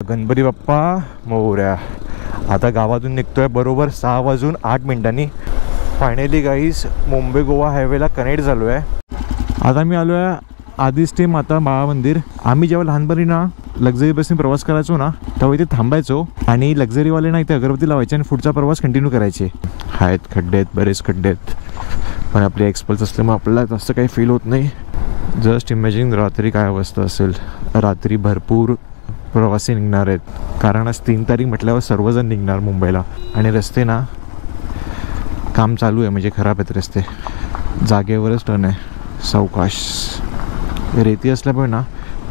गणपती बाप्पा मोरया. आता गावातून निघतोय बरोबर 6:08. फायनली गाईस मुंबई गोवा हायवेला कनेक्ट झालो आहे. आता मी आलो आहे आदिष्टे माता माळा मंदिर. आम्ही जेव्हा लहानपणी ना लक्झरी बसने प्रवास करायचो ना तेव्हा इथे थांबायचो आणि लक्झरीवाले ना इथे अगरबत्ती लावायचे आणि पुढचा प्रवास कंटिन्यू करायचे. आहेत खड्डे आहेत, बरेच खड्डे आहेत, पण आपले एक्सपल्स असल्यामुळे आपल्याला जास्त काही फील होत नाही. जस्ट इमॅजिन रात्री काय अवस्था असेल. रात्री भरपूर प्रवासी निघणार आहेत, कारण आज 3 तारीख म्हटल्यावर सर्वजण निघणार मुंबईला. आणि रस्ते ना काम चालू आहे, म्हणजे खराब आहेत रस्ते. जागेवरच टर्न आहे, सावकाश. रेती असल्यामुळे ना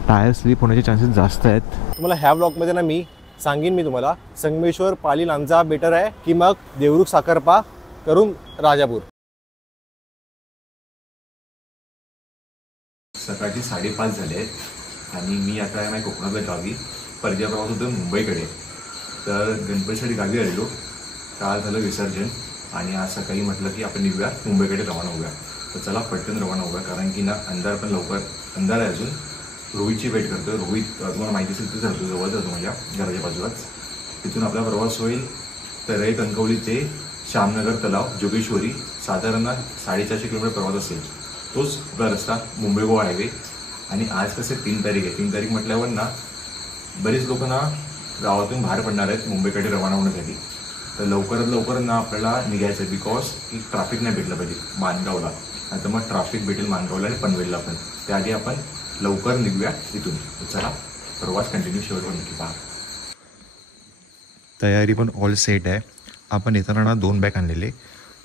टायर स्लिप होण्याचे चान्सेस जास्त आहेत. तुम्हाला ह्या ब्लॉगमध्ये ना मी सांगेन मी तुम्हाला संगमेश्वर पाली लांजा बेटर आहे की मग देवरुख साखरपा करून राजापूर. सकाळची 5:30 झाले आहेत आणि मी आता आहे ना कोकणातल्या गावी. परजा प्रवास होतो मुंबईकडे, तर गणपतीसाठी गावी आलेलो. काल झालं विसर्जन आणि आज सकाळी म्हटलं की आपण निघूया मुंबईकडे रवाना होऊया. तर चला पटकन रवाना होऊया, कारण की ना अंधार पण लवकर अंधार आहे अजून. रोहितची वेट करतो. रोहित तुम्हाला माहिती असेल तिथं राहतो, जवळच राहतो माझ्या घराच्या बाजूलाच. तिथून आपला प्रवास होईल तर कणकवली ते श्यामनगर तलाव जोगेश्वरी, साधारण 450 किलोमीटर प्रवास असेल. तोच आपला रस्ता मुंबई गोवा हायवे. आणि आज कसे 3 तारीख आहे. 3 तारीख म्हटल्यावर ना बरेच लोक ना गावातून बाहेर पडणार आहेत मुंबईकडे रवाना होण्यासाठी. तर लवकरात लवकर ना आपल्याला निघायचं आहे, बिकॉज की ट्रॅफिक नाही भेटलं पाहिजे माणगावला. नाही तर मग ट्रॅफिक भेटेल माणगावला आणि पनवेलला पण. त्याआधी आपण लवकर निघूया इथून. चला प्रवास कंटिन्यू शेवटवर नक्की पहा. तयारी पण ऑल सेट आहे. आपण येताना ना 2 बॅग आणलेले,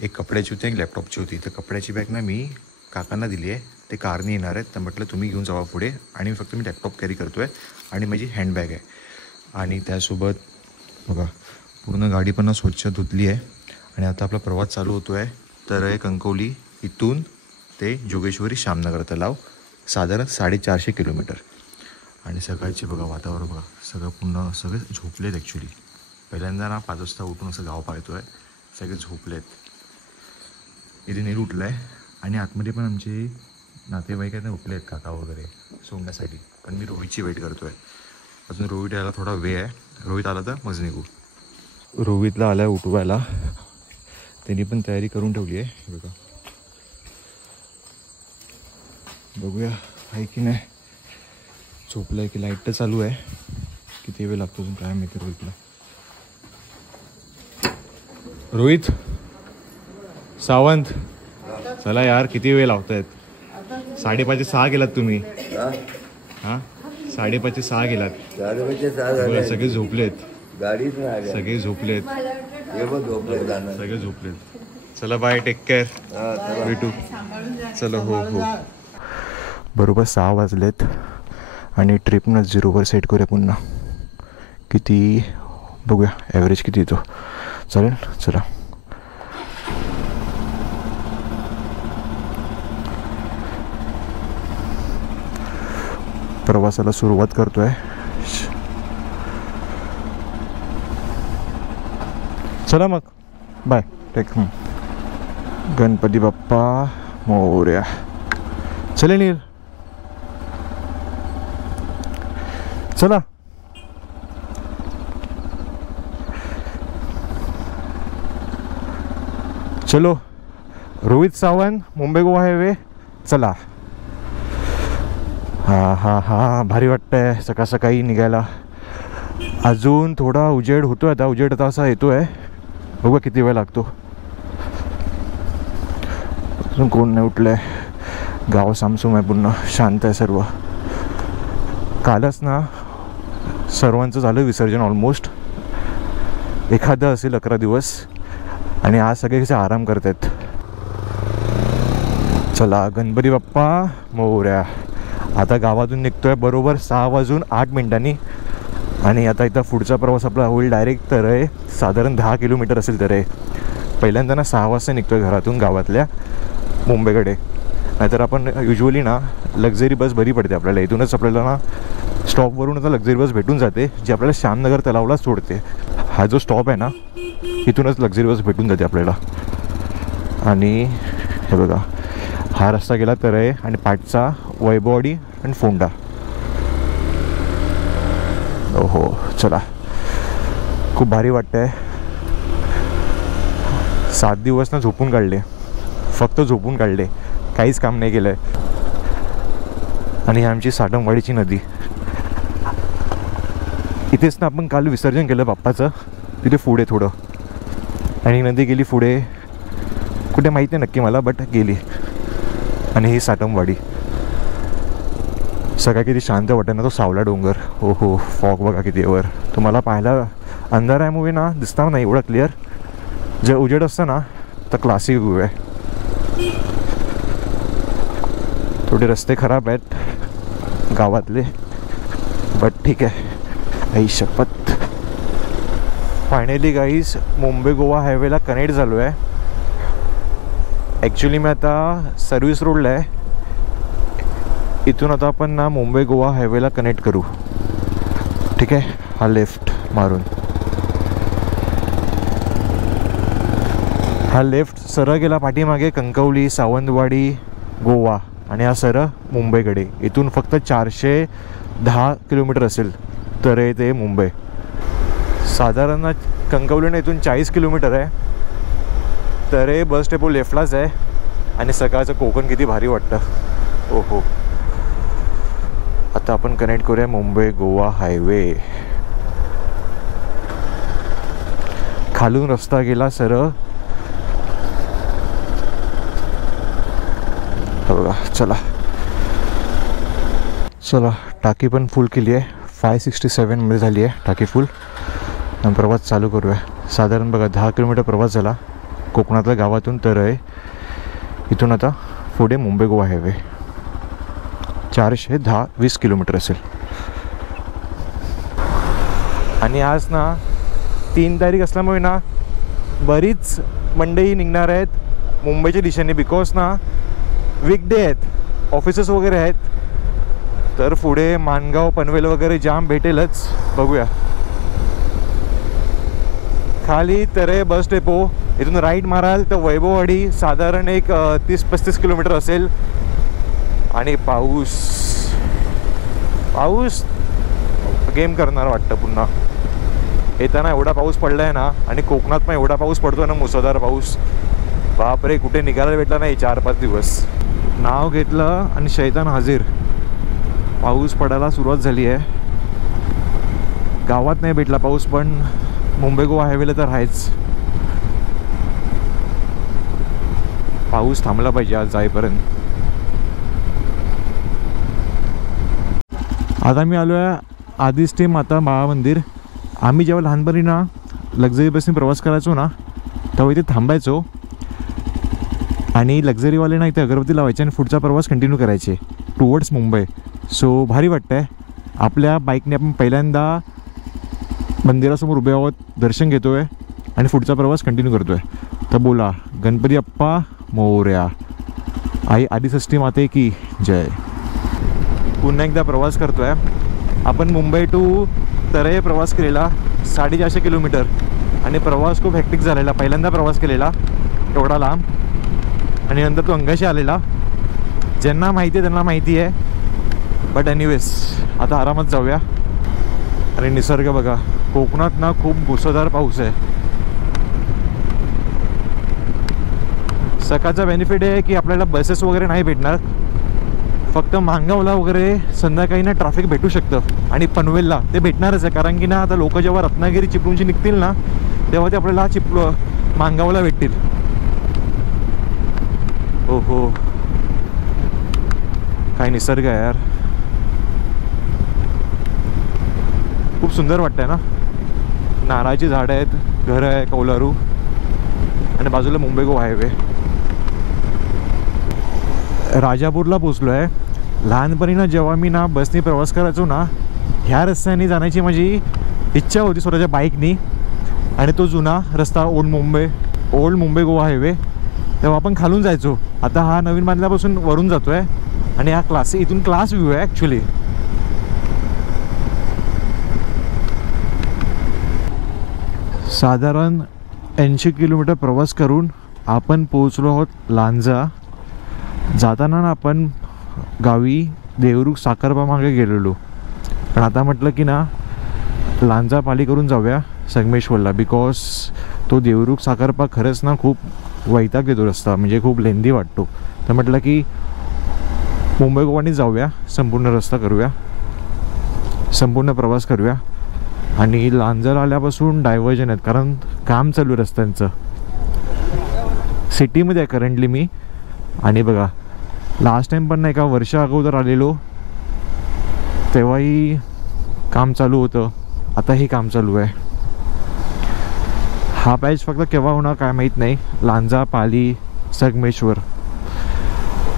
एक कपड्याची होती एक लॅपटॉपची होती. तर कपड्याची बॅग ना मी काकांना दिली आहे, ते कारने येणार आहेत. तर म्हटलं तुम्ही घेऊन जावा पुढे आणि फक्त मी लॅपटॉप कॅरी करतो आहे आणि माझी हँडबॅग आहे. आणि त्यासोबत बघा पूर्ण गाडी पण स्वच्छ धुतली आहे. आणि आता आपला प्रवास चालू होतो आहे. तर आहे कणकवली इथून ते जोगेश्वरी श्यामनगर तलाव, साधारण 450 किलोमीटर. आणि सकाळचे बघा वातावरण बघा, सगळे झोपलेत ॲक्च्युली. पहिल्यांदा ना 5 वाजता उठून असं गाव पाहतो आहे, सगळे झोपलेत. इथे नील उठलं आहे आणि आतमध्ये पण आमचे नातेवाईक आहेत ना उठले आहेत, काका वगैरे सोडण्यासाठी. पण मी रोहितची वेट करतो आहे. अजून रोहित यायला थोडा वेळ आहे. रोहित आला तर मज निघू. रोहितला आला आहे उठवायला, त्यांनी पण तयारी करून ठेवली आहे. बघा बघूया आहे की नाही, झोपलं आहे की. लाईट तर चालू आहे, किती वेळ लागतो अजून काय माहिती रोहितला. रोहित सावंत चला यार, किती वेळ लावत आहेत. 5:30 6 गेलात तुम्ही. हां 5:30 6 गेलात. सगळे झोपलेत, सगळे झोपलेत, सगळे झोपलेत. चला बाय, टेक केअर, भेटू. चला हो हो. बरोबर 6 वाजलेत आणि ट्रिपनं 0वर सेट करूया पुन्हा. किती बघूया ॲव्हरेज किती येतो. चालेल चला. प्रवासाला सुरुवात करतोय. चला मग बाय, टेक. गणपती बाप्पा मोरया. चले नील, चला. चलो रोहित सावंत, मुंबई गोवा हायवे. चला. हा भारी वाटतंय सकाळ सकाळी निघायला. अजून थोडा उजेड होतोय, आता उजेड आता असा येतोय. बघूया किती वेळ लागतो. अजून कोण नाही उठलंय. गाव सामसूम आहे, पुन्हा शांत आहे सर्व. कालच ना सर्वांचं झालं विसर्जन ऑलमोस्ट. एखादं असेल 11 दिवस आणि आज सगळे कसे आराम करत आहेत. चला गणपती बाप्पा मोरया. आता गावातून निघतोय बरोबर 6:08. आणि आता इथं पुढचा प्रवास आपला होईल डायरेक्ट तर आहे साधारण 10 किलोमीटर असेल. तर आहे पहिल्यांदा ना 6 वाजता निघतोय घरातून गावातल्या मुंबईकडे. नाहीतर आपण युजली ना लक्झरी बस बरी पडते आपल्याला. इथूनच आपल्याला ना स्टॉपवरून आता लक्झरी बस भेटून जाते, जी आपल्याला श्यामनगर तलावला सोडते. हा जो स्टॉप आहे ना इथूनच लक्झरी बस भेटून जाते आपल्याला. आणि हे बघा हा रस्ता गेला तर आहे आणि पाठचा वैभववाडी आणि फोंडा. ओहो चला, खूप भारी वाटतंय. 7 दिवस ना झोपून काढले, फक्त झोपून काढले, काहीच काम नाही केलं आहे. आणि ही आमची साटमवाडीची नदी. इथेच ना आपण काल विसर्जन केलं बाप्पाचं, तिथे पुढे थोडं, आणि नदी गेली पुढे कुठे माहीत नाही नक्की मला, बट गेली. आणि ही साटमवाडी. सगळ्या किती शांत वाटतं ना, तो सावला डोंगर. हो हो, फॉग बघा किती वर. तुम्हाला पाहायला अंधार आहे मूवी ना, दिसणार नाही एवढं क्लिअर. जे उजेड असतं ना तर क्लासिक व्ह्यू आहे. थोडे रस्ते खराब आहेत गावातले, बट ठीक आहे. आई शपथ. फायनली गाईज मुंबई गोवा हायवेला कनेक्ट झालो आहे. ॲक्च्युली मी आता सर्व्हिस रोडला आहे. इथून आता आपण ना मुंबई गोवा हायवेला कनेक्ट करू. ठीक आहे, हा लेफ्ट मारून, हा लेफ्ट सरळ गेला पाठीमागे कणकवली, सावंतवाडी, गोवा, आणि हा सरळ मुंबईकडे. इथून फक्त 410 किलोमीटर असेल तर ते मुंबई. साधारण कणकवलीने इथून 40 किलोमीटर आहे. तर हे बस डेपो लेफ्टलाच आहे. आणि सकाळचं कोकण किती भारी वाटतं. ओहो. आता आपण कनेक्ट करूया मुंबई गोवा हायवे. खालून रस्ता गेला सरळ. बघा, चला चला. टाकी पण फुल केली आहे. 567 मध्ये झाली आहे टाकी फुल. आणि प्रवास चालू करूया. साधारण बघा 10 किलोमीटर प्रवास झाला कोकणातल्या गावातून. तर आहे इथून आता पुढे मुंबई गोवा हायवे 410-20 किलोमीटर असेल. आणि आज ना 3 तारीख असल्यामुळे ना बरीच मंडई निघणार आहेत मुंबईच्या दिशेने. बिकॉज ना वीकडे आहेत, ऑफिसेस वगैरे आहेत. तर पुढे माणगाव, पनवेल वगैरे जाम भेटेलच. बघूया. खाली तरे बस डेपो. इथून राईट माराल तर वैभववाडी साधारण एक 30-35 किलोमीटर असेल. आणि पाऊस पाऊस गेम करणार वाटतं पुन्हा. येताना एवढा पाऊस पडला आहे ना, आणि कोकणात पण एवढा पाऊस पडतो ना, मुसळधार पाऊस. बापरे, कुठे निघायला भेटला नाही 4-5 दिवस. नाव घेतलं आणि शैतान हाजीर. पाऊस पडायला सुरुवात झाली आहे. गावात नाही भेटला पाऊस, पण मुंबई गोवा हायवेला तर आहेच. पाऊस थांबला पाहिजे आज जाईपर्यंत. आता मी आलो आहे आदिष्टे माता बाळा मंदिर. आम्ही जेव्हा लहानपणी ना लक्झरी बसने प्रवास करायचो ना, तेव्हा इथे थांबायचो. आणि लक्झरीवाले ना इथे अगरबत्ती लावायचे आणि पुढचा प्रवास कंटिन्यू करायचे टुवर्ड्स मुंबई. सो भारी वाटतं आहे. आपल्या बाईकने आपण पहिल्यांदा मंदिरासमोर उभे आहोत, दर्शन घेतो आहे आणि पुढचा प्रवास कंटिन्यू करतो आहे. तर बोला गणपती अप्पा मोरया. आई आदिषष्ठी माते की जय. पुन्हा एकदा प्रवास करतो आहे आपण. मुंबई टू तरे प्रवास केलेला 450 किलोमीटर. आणि प्रवास खूप हेक्टिक झालेला. पहिल्यांदा प्रवास केलेला एवढा लांब. आणि नंतर तो अंगाशी आलेला. ज्यांना माहिती आहे त्यांना माहिती आहे. बट एनिवेज आता आरामात जाऊया. आणि निसर्ग बघा. कोकणात ना खूप मुसळधार पाऊस आहे. सकाळचा बेनिफिट आहे की आपल्याला बसेस वगैरे नाही भेटणार. फक्त माणगावला वगैरे संध्याकाळी ना ट्रॅफिक भेटू शकतं. आणि पनवेलला ते भेटणारच आहे. कारण की ना आता लोक जेव्हा रत्नागिरी चिपळूणची निघतील ना, तेव्हा ते आपल्याला माणगावला भेटतील. हो हो, काय निसर्ग आहे यार. खूप सुंदर वाटतंय ना. नारळाची झाडं आहेत, घरं आहे कौलारू, आणि बाजूला मुंबई गोवा हायवे. राजापूरला पोचलो आहे. लहानपणी ना जेव्हा मी ना बसने प्रवास करायचो ना, ह्या रस्त्याने जाण्याची माझी इच्छा होती स्वतःच्या बाईकनी. आणि तो जुना रस्ता ओल्ड मुंबई गोवा हायवे, तेव्हा आपण खालून जायचो. आता हा नवीन बांधल्यापासून वरून जातो आहे. आणि हा इथून क्लास व्ह्यू आहे ॲक्च्युली. साधारण 80 किलोमीटर प्रवास करून आपण पोहोचलो आहोत लांजा. जाताना ना आपण गावी देवरुख साखरपा मागे गेलेलो. पण आता म्हटलं की ना लांजा पाली करून जाऊया संगमेश्वरला, बिकॉज तो देवरुख साखरपा खरंच ना खूप वैताग देतो रस्ता, म्हणजे खूप लेंदी वाटतो. तर म्हटलं की मुंबई गोवानीच जाऊया, संपूर्ण रस्ता करूया, संपूर्ण प्रवास करूया. आणि लांजाला आल्यापासून डायव्हर्जन आहेत, कारण काम चालू आहे रस्त्यांचं. सिटीमध्ये आहे करंटली मी. आणि बघा लास्ट टाईम पण नाही का वर्षा अगोदर आलेलो तेव्हाही काम चालू होतं, आताही काम चालू आहे. हा पॅच फक्त केव्हा होणार काय माहीत नाही. लांजा पाली संगमेश्वर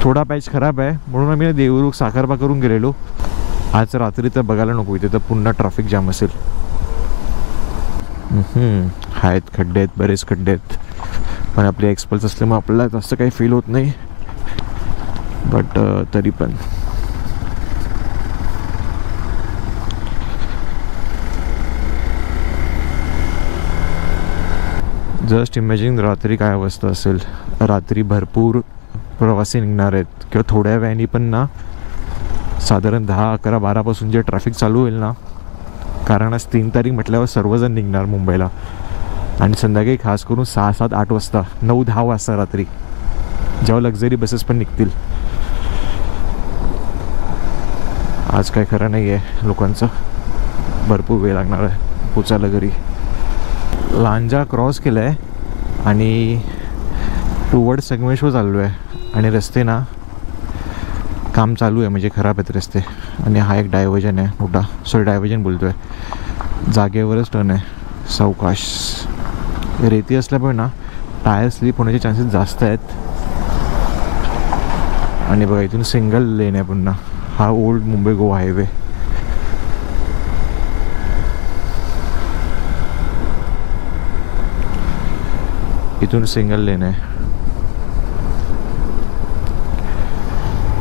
थोडा पॅच खराब आहे, म्हणून आम्ही देवरुख साखरपा करून गेलेलो. आज रात्री तर बघायला नको, इथे तर पुन्हा ट्रॅफिक जाम असेल. आहेत खड्डे आहेत, बरेच खड्डे आहेत, पण आपले एक्सपल्स असल्यामुळे आपल्याला जास्त काही फील होत नाही. बट तरी पण जस्ट इमॅजिन रात्री काय अवस्था असेल. रात्री भरपूर प्रवासी निघणार आहेत, किंवा थोड्या वेळाने पण ना साधारण 10, 11, 12 जे ट्रॅफिक चालू होईल ना, कारण आज 3 तारीख म्हटल्यावर सर्वजण निघणार मुंबईला. आणि संध्याकाळी खास करून 6, 7, 8 वाजता, 9, 10 वाजता रात्री, जेव्हा लक्झरी बसेस पण निघतील. आज काय खरं नाही आहे लोकांचं, भरपूर वेळ लागणार आहे पोचायला घरी. लांजा क्रॉस केलं आहे आणि टुवर्ड संगमेश्वर चाललो आहे. आणि रस्ते ना काम चालू आहे, म्हणजे खराब आहेत रस्ते. आणि हा एक डायव्हर्जन आहे मोठा, सॉरी डायव्हर्जन बोलतो आहे, जागेवरच टर्न आहे, सावकाश. रेती असल्यामुळे ना टायर स्लिप होण्याचे चान्सेस जास्त आहेत. आणि बघा इथून सिंगल लेन आहे पुन्हा, हा ओल्ड मुंबई गोवा हायवे. इथून सिंगल लेन आहे.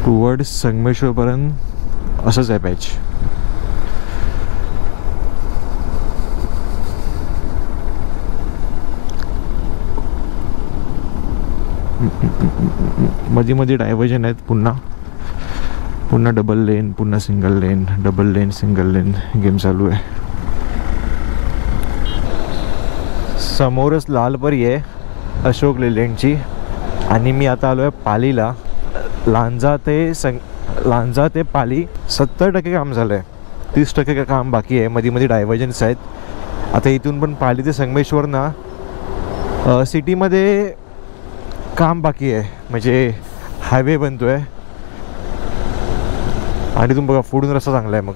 टुवर्ड संगमेश्वरपर्यंत असंच आहे पॅच. मध्ये मध्ये डायव्हर्जन आहेत, पुन्हा डबल लेन, पुन्हा single lane, double lane, single lane, game चालू आहे. समोरच लालपरी आहे अशोक लेलँडची. आणि मी आता आलो आहे पालीला. लांजा ते पाली 70% काम झालं आहे, 30% का काम बाकी आहे. मध्ये डायव्हर्जन्स आहेत. आता इथून पण पाली ते संगमेश्वर ना सिटीमध्ये काम बाकी आहे, म्हणजे हायवे बनतो आहे. आणि तुम्ही बघा पुढून रस्ता चांगला आहे. मग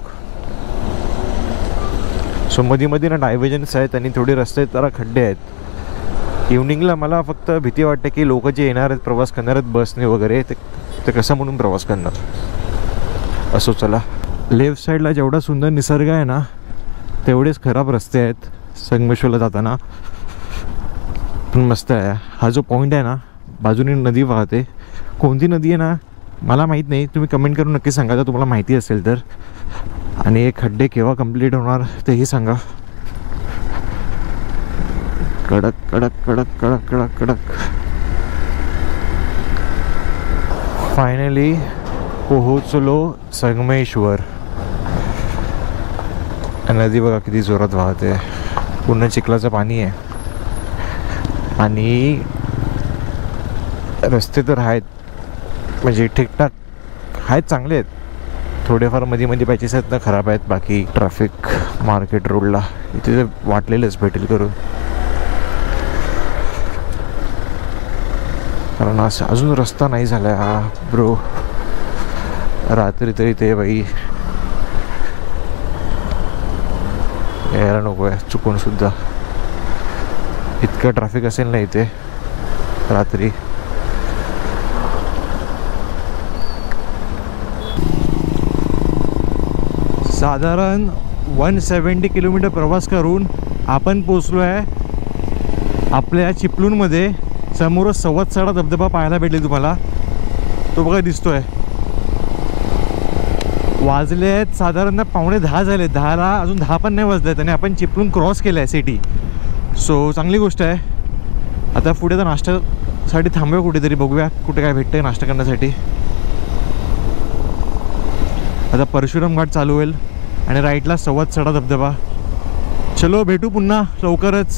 सो मध्ये ना डायव्हर्जन्स आहेत आणि थोडे रस्ते जरा खड्डे आहेत. इव्हनिंगला मला फक्त भीती वाटते की लोक जे येणार आहेत, प्रवास करणार आहेत बसने वगैरे, ते कसं म्हणून प्रवास करणार. असो चला. लेफ्ट साईडला जेवढा सुंदर निसर्ग आहे ना, तेवढेच खराब रस्ते आहेत संगमेश्वरला जाताना. पण मस्त आहे. हा जो पॉईंट आहे ना, बाजूने नदी वाहते. कोणती नदी आहे ना मला माहीत नाही, तुम्ही कमेंट करून नक्की सांगा जर तुम्हाला माहिती असेल तर. आणि हे खड्डे केव्हा कंप्लीट होणार तेही सांगा. कडक कडक कडक कडक कडक कडक. फायनली पोहोचलो संगमेश्वर. नदी बघा किती जोरात वाहते, पूर्ण चिखलाचं पाणी आहे. आणि रस्ते तर आहेत, म्हणजे ठीकठाक आहेत, चांगले आहेत. थोडेफार मध्ये पॅचेस आहेत ना खराब आहेत. बाकी ट्रॅफिक मार्केट रोडला इथे वाटलेलंच भेटेल करून, कारण असं अजून रस्ता नाही झाला हा ब्रो. रात्री तरी ते बाई यायला नको आहे चुकून सुद्धा. इतकं ट्रॅफिक असेल ना इथे रात्री. साधारण 170 किलोमीटर प्रवास करून आपण पोचलो आहे आपल्या चिपळूणमध्ये. समोरच सवतसडा धबधबा पाहायला भेटले तुम्हाला, तो बघा दिसतोय. वाजले आहेत साधारण 9:45 झाले, 10ला अजून 10 पण नाही वाजले आहेत आणि आपण चिपळूण क्रॉस केलं आहे सिटी. सो चांगली गोष्ट आहे. आता पुढे तर नाश्त्यासाठी थांबूया कुठेतरी, बघूया कुठे काय भेटतं नाश्ता करण्यासाठी. आता परशुराम घाट चालू होईल आणि राईटला सवतसडा धबधबा. चलो भेटू पुन्हा लवकरच.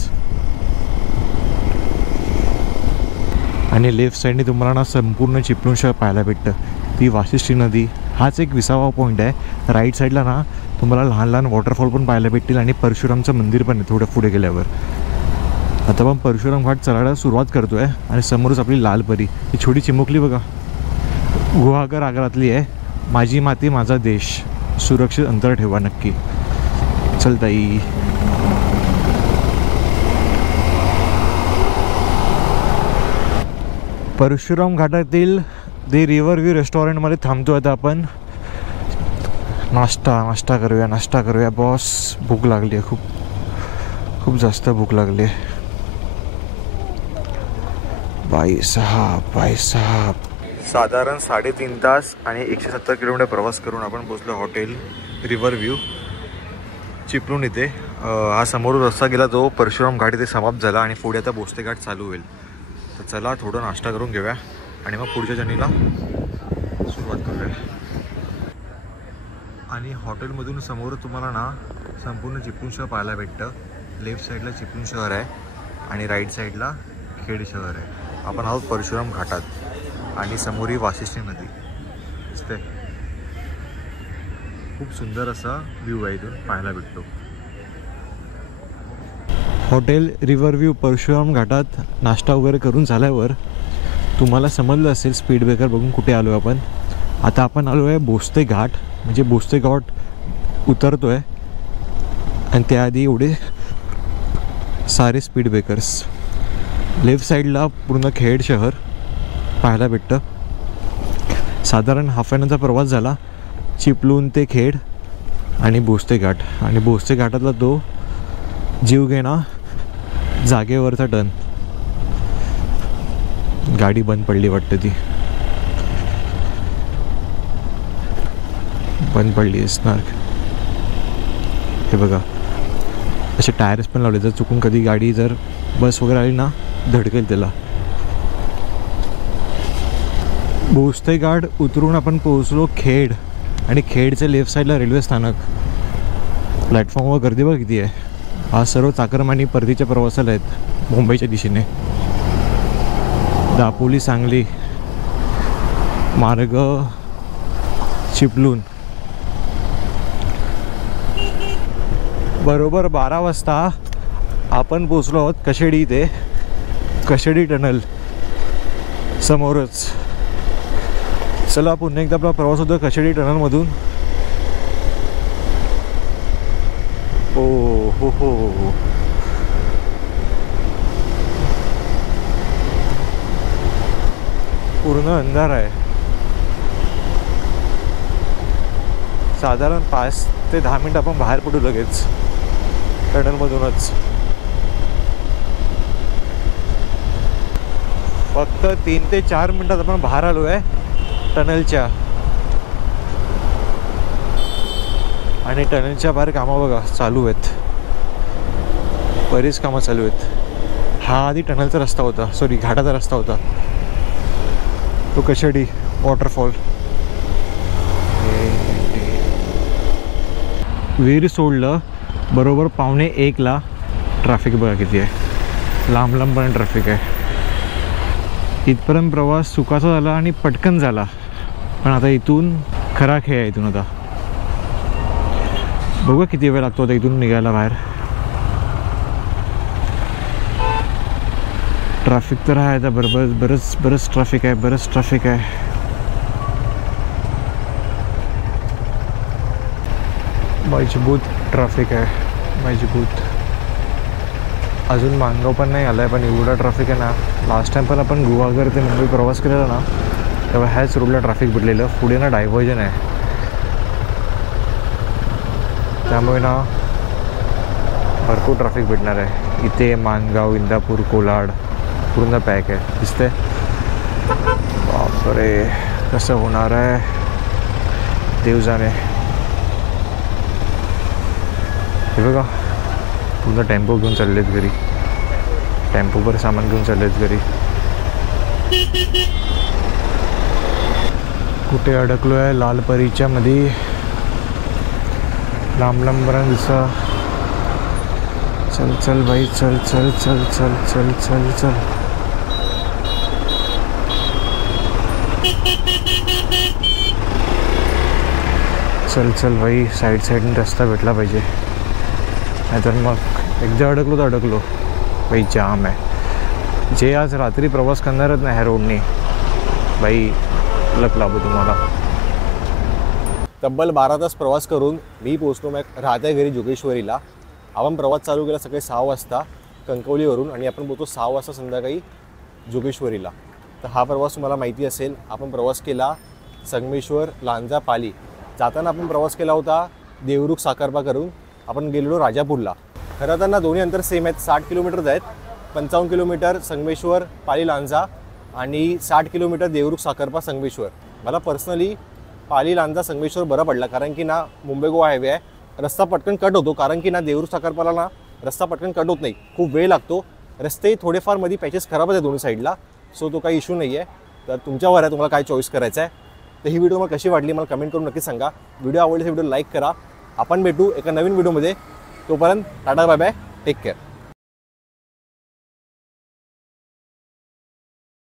आणि लेफ्ट साईडने तुम्हाला ना संपूर्ण चिपळूण शहर पाहायला भेटतं. ती वाशिष्ठी नदी, हाच एक 20वा पॉईंट आहे. राईट साईडला ना तुम्हाला लहान लहान वॉटरफॉल पण पाहायला भेटतील आणि परशुरामचं मंदिर पण आहे थोडं पुढे गेल्यावर. आता आपण परशुराम घाट चढायला सुरुवात करतो आहे आणि समोरच आपली लालपरी, ही छोटी चिमुकली बघा, गुहागर आगारातली आहे. माझी माती माझा देश, सुरक्षित अंतर ठेवा नक्की. चल ताई. परशुराम घाटातील दी रिव्हर व्ह्यू रेस्टॉरंटमध्ये थांबतो आता आपण. नाश्ता करूया बॉस. भूक लागली आहे, खूप जास्त भूक लागली आहे. भाई साहब साधारण 3.5 तास आणि 170 किलोमीटर प्रवास करून आपण पोचलो हॉटेल रिव्हर व्ह्यू चिपळूण इथे. हा समोरून रस्ता गेला जो परशुराम घाट इथे समाप्त झाला आणि पुढे आता भोसले घाट चालू होईल. तर चला थोडं नाश्ता करून घेऊया आणि मग पुढच्या जर्नीला सुरुवात करूया. आणि हॉटेलमधून समोर तुम्हाला ना संपूर्ण चिपळूण शहर पाहायला भेटतं. लेफ्ट साईडला चिपळूण शहर आहे आणि राईट साईडला खेड शहर आहे. आपण आहोत परशुराम घाटात आणि समोर ही वाशिष्ठी नदी दिसते. खूप सुंदर असा व्ह्यू आहे, इथून पाहायला भेटतो. हॉटेल रिव्हर व्ह्यू परशुराम घाटात नाश्ता वगैरे करून झाल्यावर तुम्हाला समजलं असेल स्पीड ब्रेकर बघून कुठे आलो आहे आपण. आता आपण आलो आहे भोसले घाट, म्हणजे भोसले घाट उतरतो आहे आणि त्याआधी एवढे सारे स्पीड ब्रेकर्स. लेफ्ट साईडला पूर्ण खेड शहर पाहायला भेटतं. साधारण हाफ ॲनचा प्रवास झाला चिपळूण ते खेड आणि भोसले घाट. आणि भोसले घाटातला तो जीवघेणा जागेवरचा टर्न. गाडी बंद पडली वाटतं, ती बंद पडली असणार. हे बघा असे टायर्स पण लावले, जर चुकून कधी गाडी जर बस वगैरे आली ना धडकेल त्याला. भोसले घाट उतरून आपण पोहोचलो खेड आणि खेडच्या लेफ्ट साईडला रेल्वे स्थानक. प्लॅटफॉर्मवर गर्दी बघा किती आहे. आज सर्व चाकरमानी परतीच्या प्रवासाला आहेत मुंबईच्या दिशेने. दापोली सांगली मार्ग चिपळूण. बरोबर 12 वाजता आपण पोचलो आहोत कशेडी इथे. कशेडी टनल समोरच. चला पुन्हा एकदा आपला प्रवास होतो कशेडी टनलमधून. हो पूर्ण अंधार आहे. साधारण 5 ते 10 मिनिट आपण बाहेर पडू लगेच टनलमधूनच. फक्त 3 ते 4 मिनिटात आपण बाहेर आलो आहे टनलच्या. आणि टनलच्या बाहेर कामं बघा चालू आहेत, बरीच कामं चालू आहेत. हा आधी टनलचा रस्ता होता, सॉरी घाटाचा रस्ता होता तो कशेडी वॉटरफॉल. वीर सोडलं बरोबर 1:45 ट्रॅफिक बघा किती आहे. लांब लांबपर्यंत ट्रॅफिक आहे. इथपर्यंत प्रवास सुखाचा झाला आणि पटकन झाला, पण आता इथून खरा खेळ आहे. इथून आता बघूया किती वेळ लागतो आता इथून निघायला बाहेर. ट्रॅफिक तर आहे आता बरोबर, बरंच ट्रॅफिक आहे. मजबूत ट्रॅफिक आहे, मजबूत. अजून मानगाव पण नाही आलं आहे, पण एवढा ट्रॅफिक आहे ना. लास्ट टाईम पण आपण गुहागर ते मुंबई प्रवास केलेला ना, तेव्हा ह्याच रोडला ट्रॅफिक भेटलेलं. पुढे ना डायव्हर्जन आहे, त्यामुळे ना भरपूर ट्रॅफिक भेटणार आहे. इथे मानगाव, इंदापूर, कोलाड पूर्ण पॅक आहे दिसते. बापरे कसं होणार आहे देव जाणे. हे बघा पूर्ण टेम्पो घेऊन चाललेत घरी, टेम्पोवर सामान घेऊन चाललेत घरी. कुठे अडकलो आहे लालपरीच्या मध्ये. लांब लांबपर्यंत दिसा चल चल भाई चल चल चल चल चल चल चल चल चल भाई साईडने रस्ता भेटला पाहिजे नाहीतर मग एकदा अडकलो तर अडकलो भाई. जाम आहे. जे आज रात्री प्रवास करणार आहेत ना ह्या रोडने भाई लक लाभो तुम्हाला. तब्बल 12 तास प्रवास करून मी पोहोचलो मग राहत्या घरी जोगेश्वरीला. आपण प्रवास चालू केला सकाळी 6 वाजता कणकवलीवरून आणि आपण पोहोचतो 6 वाजता संध्याकाळी जोगेश्वरीला. तर हा प्रवास तुम्हाला माहिती असेल. आपण प्रवास केला संगमेश्वर, लांजा, पाली. जाताना आपण प्रवास केला होता देवरुख साखरपा करून आपण गेलेलो राजापूरला. खरं तर ना दोन्ही अंतर सेम आहेत. 60 किलोमीटर्स आहेत. 55 किलोमीटर संगमेश्वर पाली लांजा आणि 60 किलोमीटर देवरुख साखरपा संगमेश्वर. मला पर्सनली पाली लांजा संगमेश्वर बरं पडला कारण की ना मुंबई गोवा हायवे आहे. रस्ता पटकन कट होतो कारण की ना देवरुख साखरपाला ना रस्ता पटकन कट होत नाही, खूप वेळ लागतो. रस्ते थोडेफार मध्ये पॅचेस खराबच आहे दोन्ही साईडला, सो तो काही इश्यू नाही आहे. तर तुमच्यावर आहे तुम्हाला काय चॉईस करायचं आहे. तर ही व्हिडिओ मला कशी वाटली मला कमेंट करून नक्की सांगा. व्हिडिओ आवडली तर व्हिडिओ लाईक करा. आपण भेटू एका नवीन व्हिडिओमध्ये. तोपर्यंत tata bye bye, take care.